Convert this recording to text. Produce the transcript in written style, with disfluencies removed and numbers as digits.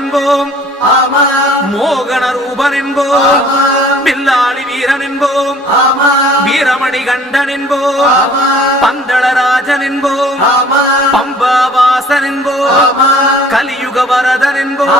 என்போம், மோகன ரூபன் என்போம், பில்லாளி வீரன் என்போம், வீரமணி கண்டன் என்போம், பந்தளராஜன் என்போம், பம்பாவாசன் என்போம், கலியுக வரதன் என்போம்.